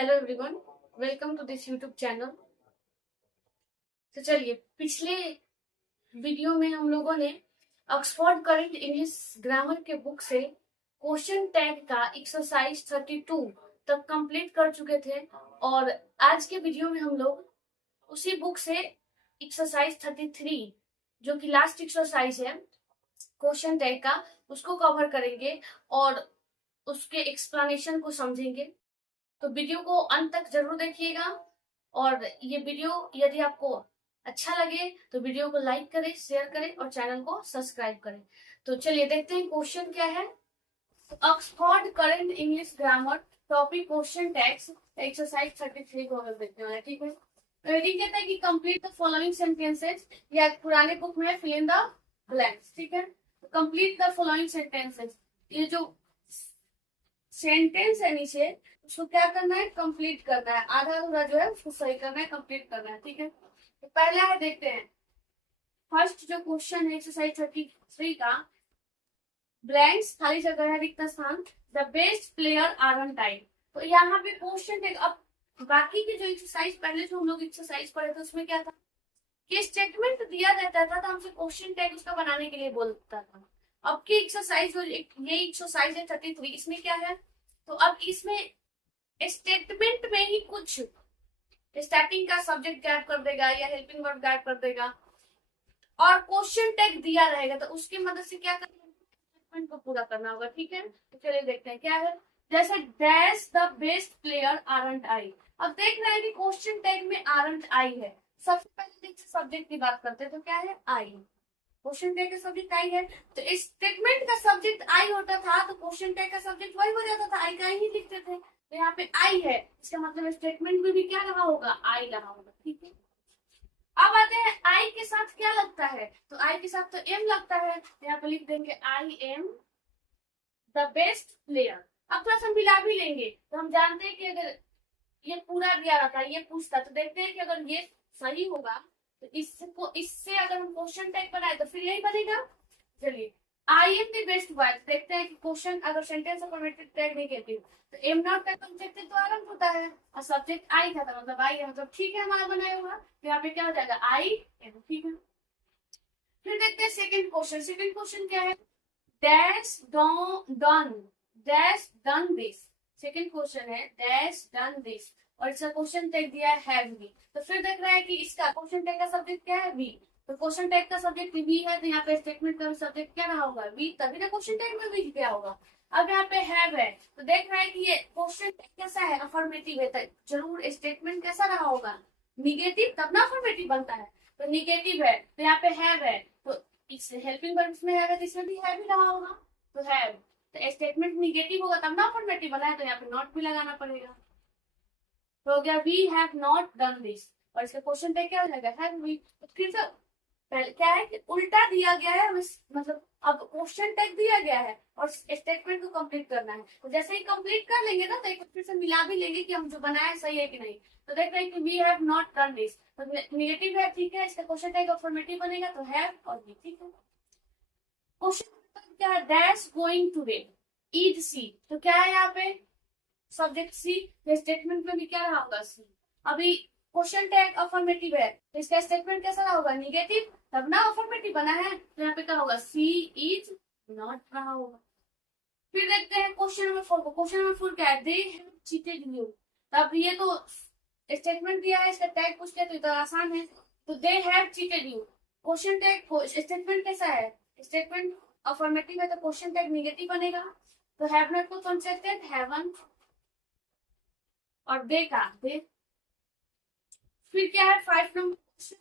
Hello everyone, welcome to this YouTube channel. तो चलिए, पिछले वीडियो में हम लोगों ने ऑक्सफोर्ड करंट इंग्लिश ग्रामर के बुक से क्वेश्चन टैग का एक्सरसाइज 32 तक कंप्लीट कर चुके थे और आज के वीडियो में हम लोग उसी बुक से एक्सरसाइज 33 जो कि लास्ट एक्सरसाइज है क्वेश्चन टैग का, उसको कवर करेंगे और उसके एक्सप्लेनेशन को समझेंगे। तो वीडियो को अंत तक जरूर देखिएगा और ये वीडियो यदि आपको अच्छा लगे तो वीडियो को लाइक करें, शेयर करें और चैनल को सब्सक्राइब करें। तो चलिए देखते हैं क्वेश्चन क्या है। Oxford current English grammar topic question tags exercise 33 को अगर देखते हैं, ठीक है। रीडिंग कहता है कि कंप्लीट द फॉलोइंग सेंटेंसेस, या पुराने बुक में फिल इन द ब्लैंक्स, ठीक है। कंप्लीट द फॉलोइंग सेंटेंसेस, ये जो सेंटेंस है नीचे उसको क्या करना है, कंप्लीट करना है। आधा अधूरा जो है उसको सही करना है, कंप्लीट करना है, ठीक है। तो पहला है, देखते हैं फर्स्ट जो क्वेश्चन है एक्सरसाइज 33 का, ब्लैंक्स खाली जगह है, रिक्त स्थान, the best player are on time. तो यहाँ पे क्वेश्चन है। अब बाकी के जो एक्सरसाइज पहले जो हम लोग एक्सरसाइज पढ़े थे उसमें क्या था कि स्टेटमेंट दिया रहता था तो हमसे क्वेश्चन टैग उसका बनाने के लिए बोलता था। अब की एक्सरसाइज जो ये एक्सरसाइज है 33, इसमें क्या है, तो अब इसमें स्टेटमेंट में ही कुछ स्टार्टिंग का सब्जेक्ट गायब कर देगा या हेल्पिंग वर्ब गायब कर देगा और क्वेश्चन टैग दिया रहेगा, तो उसकी मदद से क्या करना है, स्टेटमेंट को पूरा करना होगा, ठीक है। तो चलिए देखते हैं क्या है। जैसे dash the best player aren't I. अब देख रहे हैं कि क्वेश्चन टैग में आरंट आई है। सबसे पहले सब्जेक्ट की बात करते हैं तो क्या है, आई। क्वेश्चन टैग का सब्जेक्ट आई है, तो स्टेटमेंट का सब्जेक्ट आई होता था तो क्वेश्चन टैग का सब्जेक्ट वही हो जाता था, आई का ही लिखते थे। तो यहाँ पे आई है, इसका मतलब स्टेटमेंट में भी क्या रहा होगा, आई रहा होगा, ठीक है। अब आते हैं आई के साथ क्या लगता है, तो आई के साथ तो एम लगता है, यहाँ पे लिख देंगे I am the best player. अब थोड़ा सा मिला भी लेंगे तो हम जानते हैं कि अगर ये पूरा दिया रहता है, ये पूछता, तो देखते हैं कि अगर ये सही होगा तो इससे अगर हम क्वेश्चन टैग बनाए तो फिर यही बनेगा। चलिए, I am the best wife, देखते हैं कि क्वेश्चन अगर सेंटेंस अफर्मेटिव टैग नहीं कहती तो एम नॉट का कंसेप्ट तो आरंभ होता है और सब्जेक्ट आई था तो मतलब आई है, मतलब ठीक है हमारा बनाया हुआ। तो यहाँ पे क्या हो जाएगा, आई एम, ठीक है। फिर देखते हैं सेकंड क्वेश्चन। सेकंड क्वेश्चन क्या है, dash done, dash done this. Second question है डैश डन दिस और इसका क्वेश्चन टैग दिया है हैव वी। तो फिर देख रहा है कि इसका क्वेश्चन टैग का सब्जेक्ट क्या है, वी। तो क्वेश्चन टैग का सब्जेक्ट वी है तो यहाँ पे स्टेटमेंट का सब्जेक्ट क्या रहा होगा, वी, तभी ना क्वेश्चन टैग में वी क्या होगा। अब यहाँ पे हैव है तो देख रहा है कि ये क्वेश्चन टैग कैसा है, अफर्मेटिव है, तो जरूर स्टेटमेंट कैसा रहा होगा, निगेटिव, तब ना अफर्मेटिव बनता है। तो निगेटिव है तो यहाँ पे हैव है, तो इस हेल्पिंग वर्ब्स में है तो इसमें भी हैव ही रहा होगा, तो हैव। तो स्टेटमेंट निगेटिव होगा तब ना अफर्मेटिव बना है, तो यहाँ पे नॉट भी लगाना पड़ेगा। तो हो गया we have not done this और इसका क्वेश्चन टैग क्या हो जाएगा, हैव वी। तो फिर से पहले क्या है कि उल्टा दिया गया है, मतलब अब क्वेश्चन टैग दिया गया है और स्टेटमेंट को कंप्लीट करना है। तो जैसे ही कंप्लीट कर लेंगे ना तो एक फिर से मिला भी लेंगे कि हम जो बनाए सही है कि नहीं। तो देख रहे हैं कि we have not done this, तो नेगेटिव है, ठीक है, इसका क्वेश्चन टैग अफर्मेटिव बनेगा तो हैव और वी, ठीक है। क्वेश्चन क्या है, dash going to rain is she. तो क्या है यहाँ पे सब्जेक्ट सी, स्टेटमेंट में भी क्या रहा होगा, सी। अभी क्वेश्चन टैग अफर्मेटिव है तो इसका स्टेटमेंट कैसा रहा होगा, निगेटिव, तब ना अफर्मेटिव बना है, तो यहाँ पे क्या होगा, सी इज नॉट रहा होगा। फिर देखते हैं क्वेश्चन नंबर 4 को। क्वेश्चन नंबर 4 क्या है, दे हैव चीटेड यू। तब ये तो स्टेटमेंट दिया है, इसका टैग पूछ लिया तो ये तो आसान है, तो they have cheated you. Question tag statement कैसा है, स्टेटमेंट अफर्मेटिव है तो क्वेश्चन टैग निगेटिव बनेगा, तो हैव नॉट को कंसेप्टेड हैवंट और दे का दे। फिर क्या है 5 number question,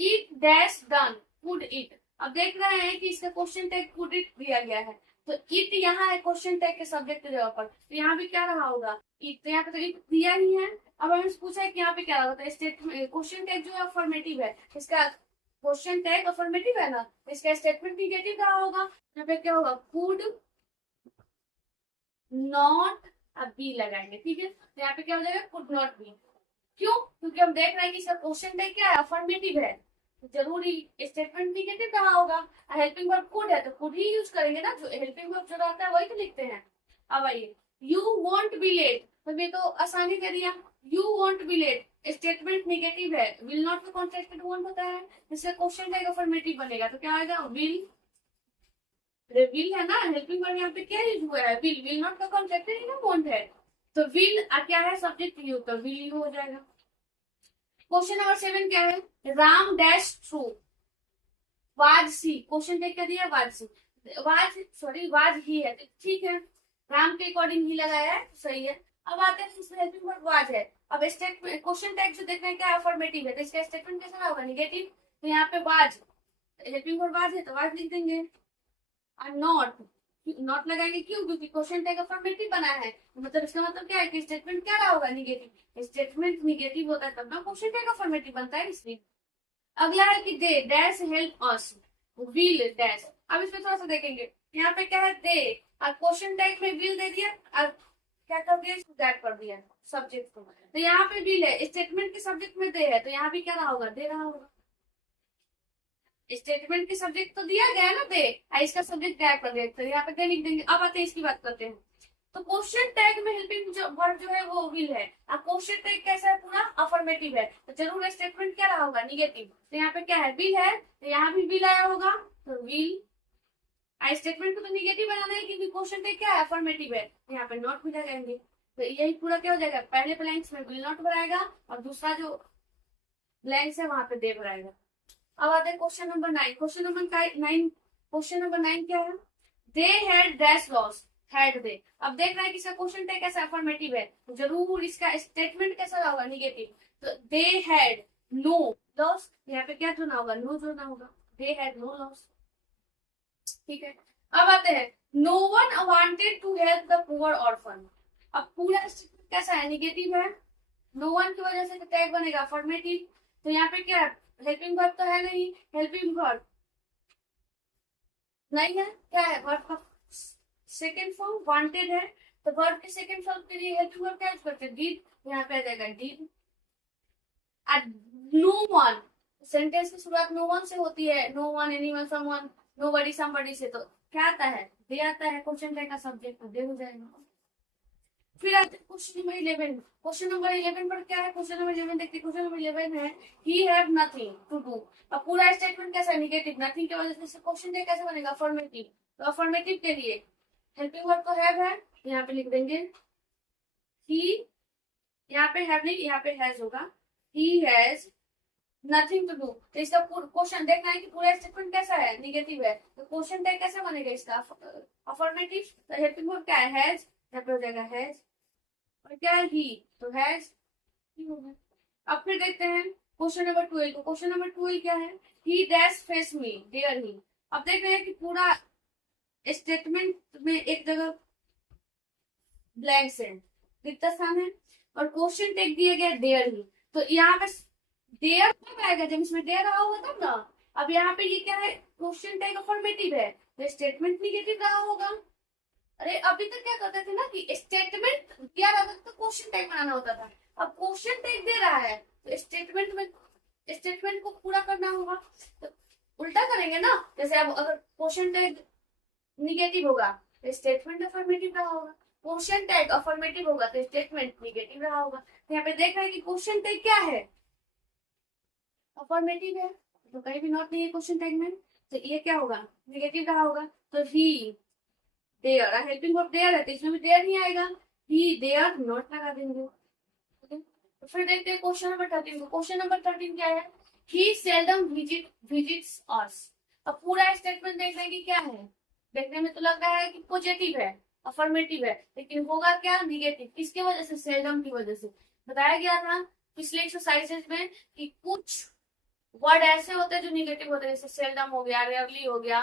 it dash done could it. अब देख रहे हैं कि इसका क्वेश्चन टैग कुड इट दिया गया है, तो इट यहाँ है क्वेश्चन टैग के सब्जेक्ट की जगह पर, तो यहाँ भी क्या रहा होगा, इट। तो यहाँ पे तो इट दिया ही है। अब हमें पूछा है कि यहाँ पे क्या रहा होता है, स्टेटमेंट क्वेश्चन टैग जो है अफर्मेटिव है, इसका क्वेश्चन टैग अफर्मेटिव है ना, इसका स्टेटमेंट निगेटिव रहा होगा, यहाँ पे क्या होगा, कुड नॉट, अब बी लगाएंगे, ठीक है। तो यहाँ पे क्या हो जाएगा, कुड नॉट बी। क्यों, क्योंकि हम देख रहे हैं कि इसका क्वेश्चन टैग क्या है, अफर्मेटिव है, तो जरूरी स्टेटमेंट निगेटिव रहा होगा। हेल्पिंग वर्ब कुड है तो कुड ही यूज करेंगे ना, जो हेल्पिंग वर्ब जो रहता है वही तो लिखते हैं। अब आइए, यू वॉन्ट बी लेट। तो ये तो आसानी कर दिया। You won't be late, statement negative है, विल नॉट का कॉन्ट्रैक्टेड वॉन्ट होता है, इससे क्वेश्चन टैग अफर्मेटिव बनेगा, तो क्या आएगा विल। विल है ना, हेल्पिंग वर्ब यहाँ पे क्या यूज हुआ है, विल, विल नॉट का कॉन्ट्रैक्टेड है, वॉन्ट है, तो विल क्या है सब्जेक्ट यू, तो विल यू हो जाएगा। क्वेश्चन नंबर 7 क्या है, राम dash through was she, question tag क्या दिया was she, was sorry was he है, ठीक है, राम के अकॉर्डिंग ही लगाया है, सही है। अब आते हैं इसमें हेल्पिंग वर्ब वाज है। अब स्टेटमेंट क्वेश्चन टैग जो देख रहे हैं क्या अफर्मेटिव है, तो इसका स्टेटमेंट कैसा होगा निगेटिव, तो यहाँ पे वाज, हेल्पिंग वर्ब वाज है तो वाज लिख देंगे। और नॉट, नॉट लगाएंगे क्यों, क्योंकि क्वेश्चन टैग अफर्मेटिव बना है, मतलब इसका मतलब क्या है कि स्टेटमेंट क्या रहा होगा निगेटिव, स्टेटमेंट निगेटिव होता है तब ना क्वेश्चन टैग अफर्मेटिव बनता है, इसलिए। अगला है कि they dash help us, will dash. अब इसमें थोड़ा सा देखेंगे, यहाँ पे क्या है दे, और क्वेश्चन टैग में विल दे दिया और क्या कर दिया दैट कर दिया सब्जेक्ट को, तो यहाँ पे विल है, स्टेटमेंट के सब्जेक्ट में दे है, तो यहाँ भी क्या रहा होगा दे रहा होगा, स्टेटमेंट के सब्जेक्ट तो दिया गया है ना दे, इसका सब्जेक्ट दैट कर दिया, तो यहाँ पे दे लिख देंगे। अब आते हैं इसकी बात करते हैं, तो क्वेश्चन टैग में हेल्पिंग वर्ब जो है वो विल है, और क्वेश्चन टैग कैसा है पूरा अफर्मेटिव है, तो जरूर स्टेटमेंट क्या रहा होगा निगेटिव, तो यहाँ पे क्या है विल है, तो यहाँ भी विल आया होगा, तो विल। स्टेटमेंट को तो निगेटिव बनाना है क्योंकि क्वेश्चन टैग क्या है अफर्मेटिव है, तो यहाँ पे नॉट भी लगाएंगे, तो यही पूरा क्या हो जाएगा, पहले ब्लैंक्स में विल नॉट भराएगा और दूसरा जो ब्लैंक्स है वहां पे दे भराएगा। अब आते हैं क्वेश्चन नंबर 9। क्वेश्चन नंबर 9 क्या है, they had dash loss, had they. अब देख रहे हैं कि इसका क्वेश्चन टैग कैसा अफर्मेटिव है, तो जरूर इसका स्टेटमेंट कैसा होगा निगेटिव, तो दे हैड नो लॉस, यहाँ पे क्या जोड़ना होगा नो जोड़ना होगा, दे हैड नो लॉस, ठीक है। अब आते हैं no one wanted to help the poor orphan. अब पूरा स्टेटमेंट कैसा है निगेटिव है, नो वन की वजह से टैग बनेगा अफर्मेटिव, तो यहाँ पे क्या हेल्पिंग वर्ब तो है नहीं, हेल्पिंग वर्ब नहीं है, क्या है वर्ब का सेकंड फॉर्म वांटेड है, तो वर्ब के सेकंड फॉर्म के लिए हेल्पिंग वर्ब क्या यूज करते हैं डिड, यहाँ पे आ जाएगा डिड। नो वन, सेंटेंस की शुरुआत नो वन से होती है, no one anyone someone nobody somebody से, तो क्या आता है दे आता है, क्वेश्चन टैग का सब्जेक्ट दे हो जाएगा। फिर आते हैं क्वेश्चन नंबर 11। क्वेश्चन नंबर 11 पर क्या है, क्वेश्चन नंबर 11 देखते हैं, क्वेश्चन नंबर 11 है he have nothing to do. अब पूरा स्टेटमेंट कैसा है निगेटिव, नथिंग की वजह से क्वेश्चन टैग कैसे बनेगा अफर्मेटिव, तो अफर्मेटिव के लिए हेल्पिंग वर्ब तो हैव है, यहाँ पे लिख देंगे ही, यहाँ पे हैव नहीं यहाँ पे हैज होगा, he has nothing to do, तो इसका क्वेश्चन देखना है कि पूरा स्टेटमेंट कैसा है निगेटिव है, तो क्वेश्चन टैग कैसा बनेगा इसका अफर्मेटिव, तो हेल्पिंग वर्ब क्या है हैज, यहाँ पे हो जाएगा हैज, और क्या है ही, तो हैज ही होगा। अब फिर देखते हैं क्वेश्चन नंबर 12 को। क्वेश्चन नंबर 12 क्या है, he dash face me there he. अब देख रहे हैं कि पूरा स्टेटमेंट में एक जगह ब्लैंक्स है, रिक्त स्थान है, और क्वेश्चन टैग दिया गया देयर ही, तो यहाँ पे देयर कब आएगा जब इसमें देयर रहा होगा तब ना। अब यहाँ पे ये क्या है क्वेश्चन टैग अफर्मेटिव है, तो स्टेटमेंट निगेटिव रहा होगा। अरे अभी तक क्या करते थे ना कि स्टेटमेंट दिया रहता था तो क्वेश्चन टैग बनाना होता था, अब क्वेश्चन टैग दे रहा है तो स्टेटमेंट में स्टेटमेंट को पूरा करना होगा, तो उल्टा करेंगे ना, जैसे अब अगर क्वेश्चन टैग निगेटिव होगा तो स्टेटमेंट अफर्मेटिव रहा होगा, क्वेश्चन टैग अफर्मेटिव होगा तो स्टेटमेंट निगेटिव रहा होगा। तो यहाँ पे देख रहे हैं कि क्वेश्चन टैग क्या है अफर्मेटिव है, तो कहीं भी नॉट नहीं है क्वेश्चन टैग में, तो ये क्या होगा निगेटिव रहा होगा, तो ही देयर, हेल्पिंग वर्ब देयर है तो इसमें भी देयर नहीं आएगा, ही देयर नॉट लगा देंगे। तो फिर देखते हैं क्वेश्चन नंबर 13 को। क्वेश्चन नंबर 13 क्या है, ही सेल्डम विजिट्स अस। अब पूरा स्टेटमेंट देख रहे हैं कि क्या है, देखने में तो लग रहा है कि पॉजिटिव है अफर्मेटिव है, लेकिन होगा क्या निगेटिव, किसकी वजह से सेल्डम की वजह से। बताया गया था पिछले एक्सरसाइजेज में कि कुछ वर्ड ऐसे होते हैं जो निगेटिव होते हैं, जैसे सेल्डम हो गया, रेयरली हो गया,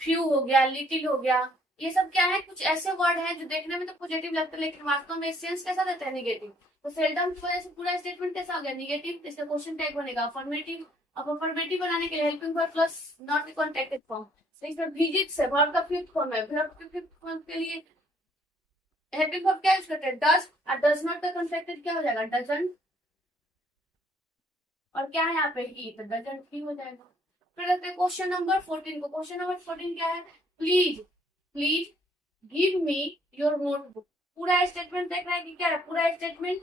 फ्यू हो गया, लिटिल हो गया, ये सब क्या है कुछ ऐसे वर्ड हैं जो देखने में तो पॉजिटिव लगते हैं लेकिन वास्तव में सेंस कैसा देता है निगेटिव। तो सेल्डम की वजह से पूरा स्टेटमेंट कैसा हो गया निगेटिव, तो इसका क्वेश्चन टैग बनेगा अफर्मेटिव। अब अफर्मेटिव बनाने के लिए helping verb plus not contacted form, तो इसमें विजिट्स है वर्ब का फिफ्थ फॉर्म है, वर्ब के फिफ्थ फॉर्म के लिए हेल्पिंग वर्ब क्या यूज करते हैं डज, और डज नॉट का कॉन्टेक्टेड क्या हो जाएगा डजंट, और क्या है यहाँ पे ही, तो डजंट ही हो जाएगा। फिर देखते हैं क्वेश्चन नंबर 14 को। क्वेश्चन नंबर 14 क्या है, please give me your notebook. पूरा स्टेटमेंट देख रहे हैं कि क्या है, पूरा स्टेटमेंट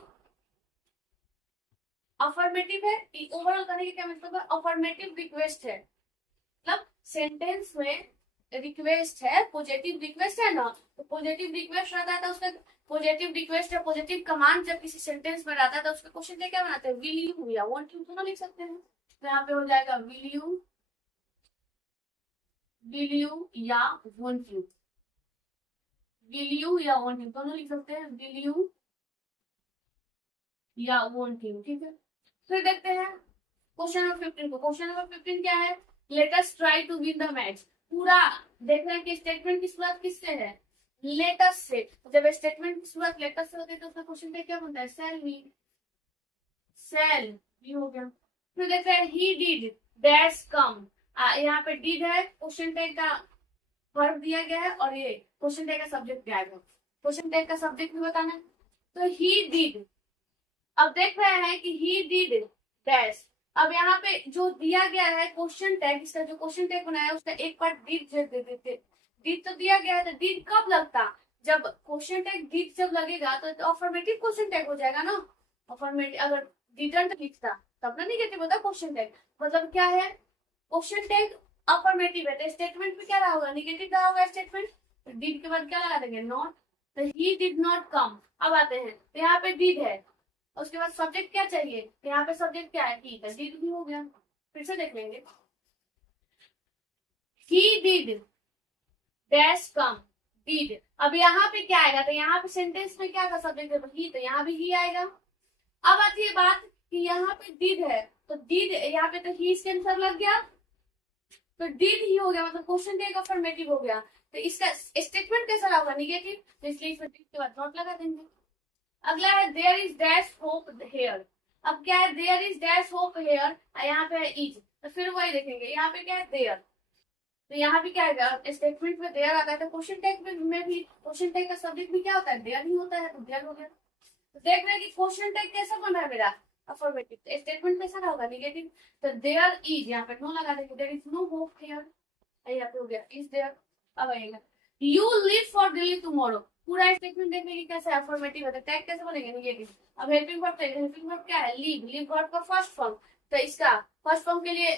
अफर्मेटिव है। ओवरऑल करने का क्या मतलब है, अफर्मेटिव रिक्वेस्ट है, मतलब सेंटेंस में रिक्वेस्ट है, पॉजिटिव रिक्वेस्ट है ना, तो पॉजिटिव रिक्वेस्ट रहता है तो उसका पॉजिटिव रिक्वेस्ट या पॉजिटिव कमांड जब किसी सेंटेंस में रहता है तो उसका क्वेश्चन क्या बनाते हैं, विल यू या वांट यू दोनों लिख सकते हैं। तो यहाँ पे हो जाएगा विल यू या वांट यू, विल यू या वांट यू दोनों लिख सकते हैं, विल यू या वांट यू, ठीक है। फिर देखते हैं क्वेश्चन नंबर 15 को। क्वेश्चन नंबर 15 क्या है, let us try to win the match. पूरा देख रहे हैं कि स्टेटमेंट की शुरुआत किससे है, लेट अस से। जब स्टेटमेंट की शुरुआत लेट अस से होती है तो उसका क्वेश्चन क्या बनता है, सेल मी, सेल ये हो गया। फिर देखते हैं ही डिड डैश कम, यहाँ पे डिड है, क्वेश्चन टैग का वर्ब दिया गया है और ये क्वेश्चन टैग का सब्जेक्ट दिया गया है। क्वेश्चन टैग का सब्जेक्ट भी बताना है, तो ही डिड। अब देख रहे हैं कि ही डिड डैश, अब यहाँ पे जो दिया गया है क्वेश्चन टैग, इसका जो क्वेश्चन टैग बनाया है उसका एक पार्ट डिड दे देते। डिड तो दिया गया है तो डिड कब लगता, जब क्वेश्चन टैग डिड जब लगेगा तो अफर्मेटिव क्वेश्चन टैग हो जाएगा ना। अफर्मेटिव अगर डिडंट लिखता तब ना निगेटिव होता क्वेश्चन टैग। मतलब क्या है, क्वेश्चन टैग अफर्मेटिव है तो स्टेटमेंट में क्या रहा होगा, निगेटिव रहा होगा स्टेटमेंट। तो डिड के बाद क्या लगा देंगे, नॉट। तो ही डिड नॉट कम। अब आते हैं तो यहाँ पे डिड है, उसके बाद सब्जेक्ट क्या चाहिए, तो यहाँ पे सब्जेक्ट क्या है, ही, तो डिड भी हो गया। फिर से देख लेंगे, he did dash come, did. अब यहाँ पे क्या आएगा, तो यहाँ पे सेंटेंस में क्या था, सब्जेक्ट ही, तो यहाँ भी ही आएगा। अब आती है बात कि यहाँ पे डिड है तो डिड, यहाँ पे तो ही इसके आंसर लग गया तो डिड ही हो गया, मतलब क्वेश्चन टैग अफर्मेटिव हो गया। तो इसका स्टेटमेंट कैसा रहा, निगेटिव, तो इसलिए इसमें डिड के बाद नॉट लगा देंगे। अगला है there is dash hope here. अब क्या है, there is dash hope here, यहाँ पे है इज, तो फिर वही देखेंगे यहाँ पे क्या है देयर, तो यहाँ भी क्या है, स्टेटमेंट में देयर आता है तो क्वेश्चन टैग में भी क्वेश्चन टैग का सब्जेक्ट भी क्या होता है, देयर ही होता है, तो देयर हो गया। तो देख रहे हैं कि क्वेश्चन टैग कैसा बन रहा है मेरा, अफर्मेटिव, तो स्टेटमेंट कैसा होगा, निगेटिव। तो देयर इज, यहाँ पे नो लगा देंगे, there is no hope here, यहाँ पे हो गया इज देयर। अब आएगा you live for Delhi tomorrow, पूरा स्टेटमेंट देखने की कैसे अफर्मेटिव है, टैग कैसे बनेगा, निगेटिव। अब हेल्पिंग वर्ब चाहिए, हेल्पिंग वर्ब क्या है, लिव, लिव वर्ब का फर्स्ट फॉर्म, तो इसका फर्स्ट फॉर्म के लिए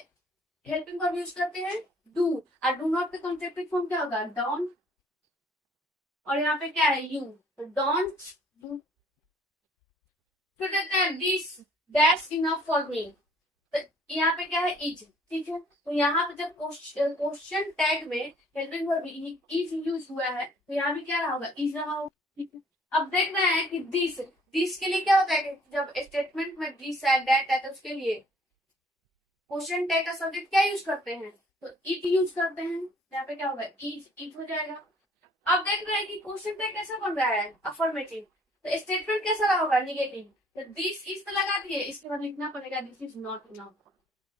हेल्पिंग वर्ब यूज करते हैं डू, और डू नॉट का कॉन्ट्रैक्टिव फॉर्म क्या होगा, डोंट, और यहाँ पे क्या है यू, तो डोंट डू। फिर देते हैं this that's enough for me, तो यहाँ पे क्या है इज, ठीक है। तो यहाँ पे जब क्वेश्चन टैग में हेल्पिंग वर्ब इज यूज हुआ है तो यहाँ भी क्या रहा होगा, इज रहा होगा, ठीक है। अब देख रहे हैं कि दिस के लिए क्या होता है कि जब स्टेटमेंट में दिस है दैट है तो उसके लिए क्वेश्चन टैग का सब्जेक्ट क्या यूज करते हैं, तो इट यूज करते हैं, यहाँ पे क्या होगा इज, इट हो जाएगा। अब देख रहे हैं कि क्वेश्चन टैग कैसा बन रहा है, अफर्मेटिव, तो स्टेटमेंट कैसा रहा होगा, निगेटिव। तो दिस इज तो लगा दिए, इसके बाद लिखना पड़ेगा दिस इज नॉट इनफ,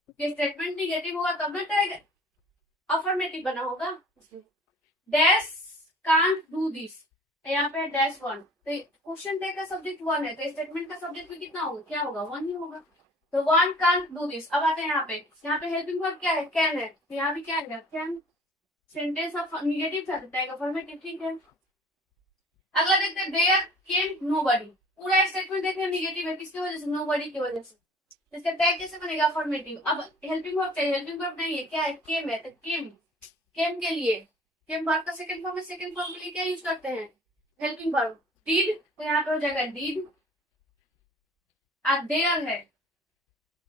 क्योंकि स्टेटमेंट निगेटिव होगा तब ना टैग अफर्मेटिव बना होगा। डैश कांट डू दिस, यहाँ पे डैश वन, तो क्वेश्चन टैग का सब्जेक्ट वन है तो स्टेटमेंट का सब्जेक्ट भी कितना होगा, क्या होगा, वन ही होगा। तो वन कांट डू दिस। अब आते हैं यहाँ पे हेल्पिंग वर्ब क्या है, कैन है, तो यहाँ भी क्या है, कैन। सेंटेंस ऑफ निगेटिव था टैग अफर्मेटिव, ठीक है। अगला देखते हैं देयर केम नोबडी, पूरा स्टेटमेंट देखें निगेटिव है, किसकी वजह से, नोबडी की वजह से। इसका टैग कैसे बनेगा, अफर्मेटिव। अब हेल्पिंग वर्ब चाहिए, हेल्पिंग वर्ब नहीं है, क्या है, केम है, तो केम, केम के लिए, केम वर्ब का सेकंड फॉर्म है, सेकंड फॉर्म के लिए क्या यूज करते हैं, हेल्पिंग वर्ब। डिड, तो यहाँ पे हो जाएगा डिड। देयर है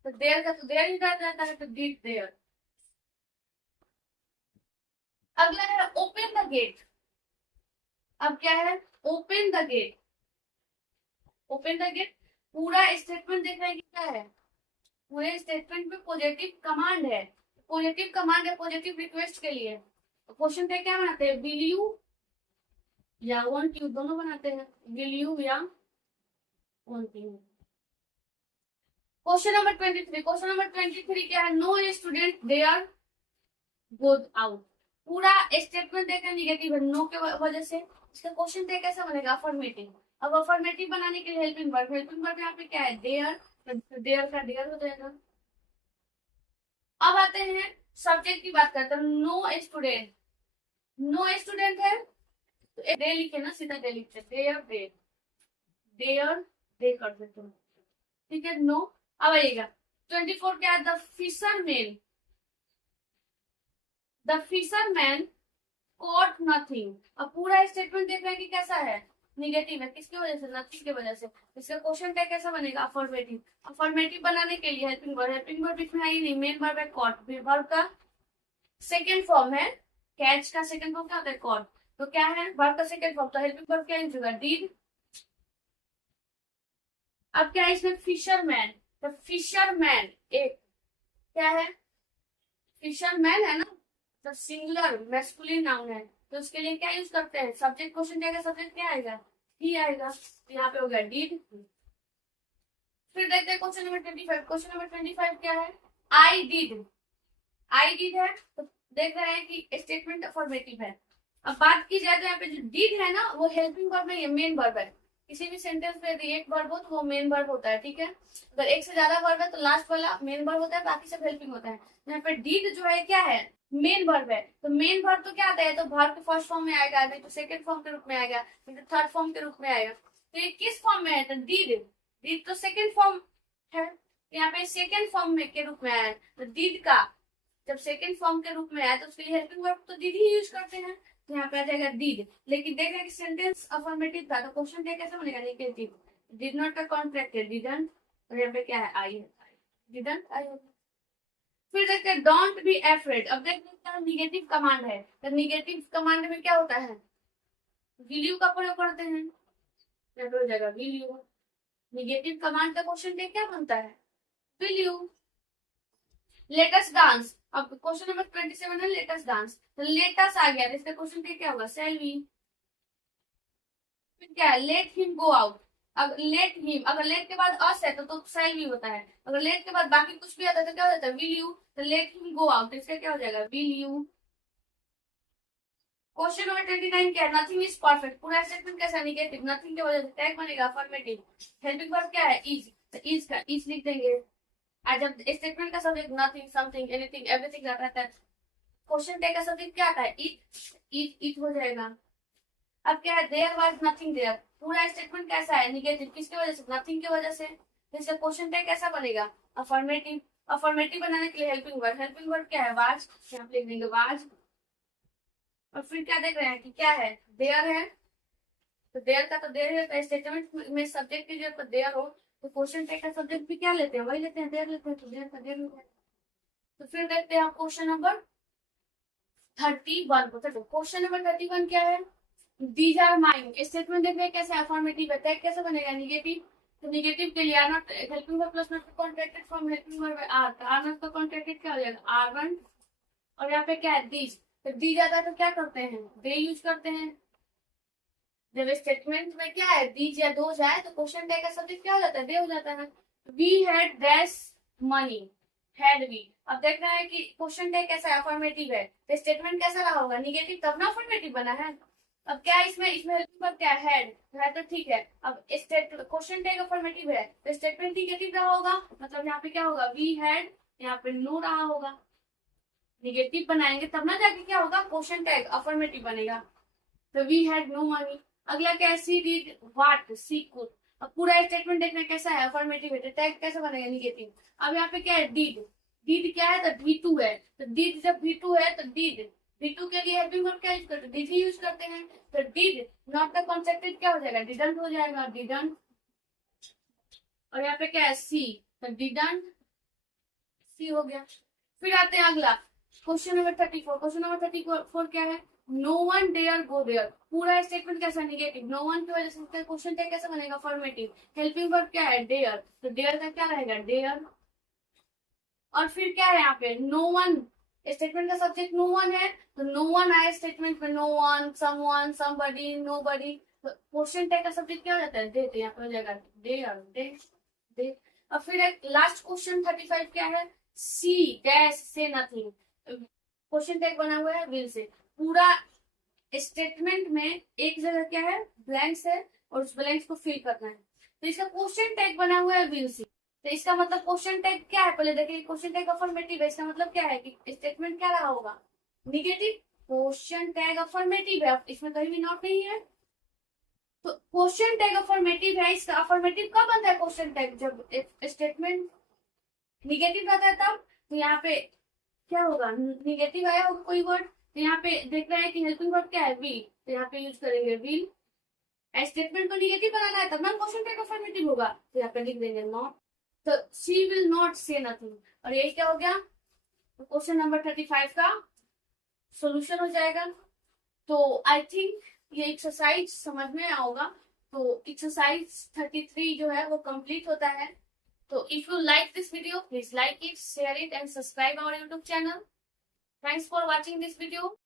तो देयर का तो देयर ही रह जाता है, तो डिड देयर। अगला है ओपन द गेट। अब क्या है, open the gate, open the gate. पूरा स्टेटमेंट देख रहे हैं कि क्या है, पूरे स्टेटमेंट में पॉजिटिव कमांड है, पॉजिटिव कमांड है पॉजिटिव रिक्वेस्ट के लिए। क्वेश्चन पे क्या बनाते हैं, विल यू या वांट यू दोनों बनाते हैं, विल यू या won't you. Question number 23, question number 23 क्या है, no student there goes out. पूरा स्टेटमेंट देखा निगेटिव है, नो के वजह से इसका क्वेश्चन टैग कैसा बनेगा, अफर्मेटिव। अब अफर्मेटिव बनाने के लिए हेल्पिंग वर्ब, हेल्पिंग वर्ब यहाँ पे क्या है, देयर, तो देयर का देयर हो जाएगा। अब आते हैं सब्जेक्ट की बात करते हैं, नो स्टूडेंट, नो स्टूडेंट है तो एक डे लिखे ना, सीधा डे लिखते, देयर डे, देयर डे कर देते हैं, ठीक है। नो, अब आइएगा 24 क्या है, द फिशरमैन कॉट नथिंग। अब पूरा स्टेटमेंट देख रहे हैं कि कैसा है, निगेटिव है, किसकी वजह से, नथिंग की वजह से। इसका क्वेश्चन टैग कैसा बनेगा, अफर्मेटिव। अफर्मेटिव बनाने के लिए हेल्पिंग वर्ब इसमें आई नहीं, मेन वर्ब है कॉट, वर्ब का सेकेंड फॉर्म है, कैच का सेकेंड फॉर्म क्या होता है, कॉट। तो क्या है वर्ब का सेकेंड फॉर्म, तो हेल्पिंग वर्ब क्या यूज होगा, डिड। अब क्या है इसमें, फिशरमैन, तो फिशरमैन एक क्या है, फिशरमैन है ना, तो सिंगुलर मैस्कुलिन नाउन है, तो उसके लिए क्या यूज करते हैं, सब्जेक्ट। क्वेश्चन टैग का सब्जेक्ट क्या आएगा, ही आएगा, तो यहाँ पे हो गया डिड। फिर देखते हैं क्वेश्चन नंबर 25। क्वेश्चन नंबर 25 क्या है, आई डिड, आई डिड है, तो देख रहे हैं कि स्टेटमेंट अफर्मेटिव है। अब बात की जाए तो यहाँ पे जो डिड है ना, वो हेल्पिंग वर्ब नहीं है, मेन वर्ब है। किसी भी सेंटेंस में यदि एक वर्ब हो तो वो मेन वर्ब होता है, ठीक है। अगर एक से ज्यादा वर्ब है तो लास्ट वाला मेन वर्ब होता है, बाकी सब हेल्पिंग होता है। यहाँ पे डिड जो है क्या है, मेन वर्ब है। तो मेन वर्ब तो क्या आता है, तो वर्ब के फर्स्ट फॉर्म में आएगा, नहीं तो सेकंड फॉर्म के रूप में आएगा, नहीं तो थर्ड फॉर्म के रूप में आएगा। तो ये किस फॉर्म में है, तो डिड, डिड तो सेकंड फॉर्म है, यहाँ पे सेकंड फॉर्म में के रूप में आया है। तो डिड का जब सेकंड फॉर्म के रूप में आया तो उसके लिए हेल्पिंग वर्ब तो डिड ही यूज करते हैं, तो यहाँ पे आ जाएगा डिड। लेकिन देख रहे हैं कि सेंटेंस अफर्मेटिव था, तो क्वेश्चन क्या कैसे बनेगा, नेगेटिव। डिड नॉट का कॉन्ट्रैक्टेड, डिडंट, और यहाँ पे क्या है, आई है, डिडंट आई। फिर देखते हैं डोंट बी एफ्रेड। अब देखते हैं निगेटिव कमांड है, तो निगेटिव कमांड में क्या होता है, विल यू का प्रयोग करते हैं, यहाँ पे हो जाएगा विल यू। निगेटिव कमांड का क्वेश्चन क्या बनता है, विल यू। लेटस डांस, अब क्वेश्चन नंबर 27 है, लेटस डांस, तो लेटस आ गया, इसका क्वेश्चन क्या होगा, शैल वी। फिर क्या है, लेट हिम गो आउट। अब लेट हिम, अगर लेट के बाद अस है तो शैल वी होता है। अगर लेट के बाद बाकी कुछ भी आता है तो क्या हो जाता है, विल यू। तो लेट हिम गो आउट, इसका क्या हो जाएगा, विल यू। क्वेश्चन नंबर 29 क्या है, नथिंग इज परफेक्ट। पूरा स्टेटमेंट कैसा, निगेटिव, नथिंग की वजह से टैग बनेगा अफर्मेटिव। हेल्पिंग वर्ब क्या है, इज, तो इज का इज लिख देंगे। आज जब स्टेटमेंट का subject nothing, something, anything, everything रहता है, क्वेश्चन टैग का सब्जेक्ट क्या आता है, इट हो जाएगा। अब क्या है, देयर वाज नथिंग देयर। पूरा स्टेटमेंट कैसा है, निगेटिव, किसकी वजह से, नथिंग की वजह से। तो इसका क्वेश्चन टैग कैसा बनेगा, अफर्मेटिव। अफर्मेटिव बनाने के लिए हेल्पिंग वर्ब क्या है, वाज, यहाँ पे लिख देंगे वाज। और फिर क्या देख रहे हैं कि क्या है, देयर है, तो देयर का तो देयर है, तो स्टेटमेंट में सब्जेक्ट की जगह पर देयर हो, तो क्वेश्चन टैग का सब्जेक्ट भी क्या लेते हैं, वही लेते हैं, देयर लेते हैं, तो देयर का देयर लेते हैं। तो फिर देखते हैं क्वेश्चन नंबर 31 को। क्वेश्चन नंबर 31 क्या है, दीज आर माइन। स्टेटमेंट देख रहे हैं कैसे, अफर्मेटिव है, टैग कैसे बनेगा, निगेटिव। तो निगेटिव के लिए are not, helping verb plus not contracted from helping verb are, तो आर नॉट का कॉन्ट्रैक्टेड क्या हो जाएगा, R1। और यहाँ पे क्या है, दीज, तो दी जाता है तो क्या करते हैं, दे यूज करते हैं। जब स्टेटमेंट में क्या है, दीज या दो जाए तो क्वेश्चन टैग का सब्जेक्ट क्या हो जाता है, दे हो जाता है। We had dash money, had we. अब देख रहे हैं कि क्वेश्चन टैग कैसा है, अफर्मेटिव है, तो स्टेटमेंट कैसा रहा होगा, निगेटिव, तब ना अफर्मेटिव बना है। अब क्या है इसमें हेल्पिंग वर्ब क्या है, है तो ठीक है। अब क्वेश्चन टैग अफर्मेटिव है तो स्टेटमेंट निगेटिव रहा होगा, मतलब यहाँ पे क्या होगा, वी हैड, यहाँ पे नो रहा होगा। निगेटिव बनाएंगे तब ना जाके क्या होगा, क्वेश्चन टैग अफर्मेटिव बनेगा। तो वी हैड नो मनी। अगला क्या है, सी डिड व्हाट, सी कुड। अब पूरा स्टेटमेंट देखना कैसा है, अफर्मेटिव है, टैग कैसा बनेगा, निगेटिव। अब यहाँ पे क्या है, डिड, डिड क्या है, तो V2 है, तो डिड जब V2 है तो डिड, V2 के लिए हेल्पिंग वर्ब क्या यूज करते हैं, डिड ही यूज करते हैं। तो डिड नॉट का कॉन्सेप्टेड क्या हो जाएगा, डिडंट हो जाएगा, डिडंट। और यहाँ पे क्या है, सी, तो डिडंट, सी हो गया। फिर आते हैं अगला क्वेश्चन नंबर 34। क्वेश्चन नंबर 34 क्या है, no one dare go there. पूरा स्टेटमेंट कैसा, निगेटिव, नो वन की वजह से क्वेश्चन टैग कैसा बनेगा, अफर्मेटिव। हेल्पिंग वर्ब क्या है, डेयर, तो डेयर का क्या रहेगा, डेयर। और फिर क्या है यहाँ पे, नो वन, स्टेटमेंट का सब्जेक्ट नो वन है, तो नो वन आए स्टेटमेंट में, no one, someone, somebody, nobody. तो क्वेश्चन टैग का सब्जेक्ट क्या हो जाता है, दे, तो यहाँ पे हो जाएगा डेयर, दे, दे। और फिर एक लास्ट क्वेश्चन 35 क्या है, सी डैश से नथिंग। क्वेश्चन टैग बना हुआ है विल से। पूरा स्टेटमेंट में एक जगह क्या है, ब्लैंक्स है, और उस ब्लैंक्स को फिल करना है। तो इसका क्वेश्चन टैग बना हुआ है विल से, तो इसका मतलब क्वेश्चन टैग क्या है, पहले देखिए, क्वेश्चन टैग अफर्मेटिव है, इसका मतलब क्या है कि स्टेटमेंट क्या रहा होगा, निगेटिव। क्वेश्चन टैग अफर्मेटिव है, इसमें कहीं भी नॉट नहीं है, तो क्वेश्चन टैग अफर्मेटिव है। इसका अफर्मेटिव कब बनता है क्वेश्चन टैग? जब स्टेटमेंट निगेटिव आता है तब। तो यहाँ पे क्या होगा, निगेटिव आया होगा कोई वर्ड, तो यहाँ पे देख रहे हैं कि हेल्पिंग वर्ड क्या है, विल, तो यहाँ पे यूज करेंगे विल। स्टेटमेंट को निगेटिव बनाना है तब ना क्वेश्चन टैग अफर्मेटिव होगा, तो यहाँ पे लिख देंगे नॉट। तो शी विल नॉट से नथिंग, और ये क्या हो गया, तो क्वेश्चन नंबर 35 का सॉल्यूशन हो जाएगा। तो आई थिंक ये एक्सरसाइज समझ में होगा। तो एक्सरसाइज 33 जो है वो कंप्लीट होता है। तो if you like this video, please like it, share it and subscribe our YouTube channel. Thanks for watching this video.